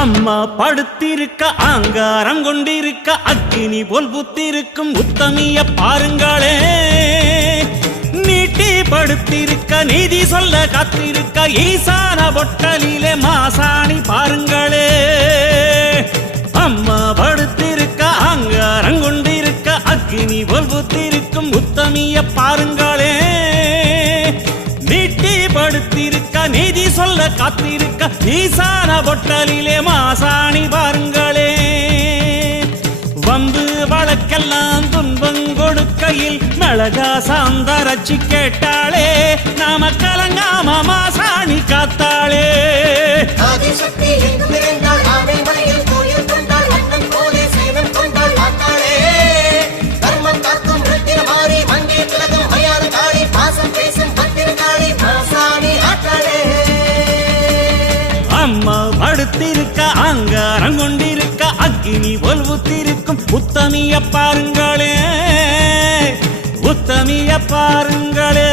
அம்மா படுத்திருக்க ஆங்காரம் கொண்டிருக்க அக்கினி போல் புத்திருக்கும் உத்தமிய பாருங்களே. நீட்டி படுத்திருக்க நீதி சொல்ல காத்திருக்க ஈசான பொட்டலிலே மாசாணி பாருங்களே. அம்மா படுத்திருக்க ஆங்காரம் கொண்டிருக்க அக்கினி போல் புத்திருக்கும் உத்தமிய பாருங்களே. நீட்டி படுத்திருக்க நீதி சொல்ல காத்திருக்க ஈசான பொட்டலிலே மாசாணி பாருங்களே. வம்பு வழக்கெல்லாம் துன்பம் கொடுக்கையில் மிளகா சாந்தரச்சி கேட்டாளே. நாம கலங்காம மாசாணி காத்தாளே. அம்மா படுத்திருக்க ஆங்காரம் கொண்டிருக்க அக்கினி போல் புத்திருக்கும் உத்தமிய பாருங்களே. உத்தமிய பாருங்களே.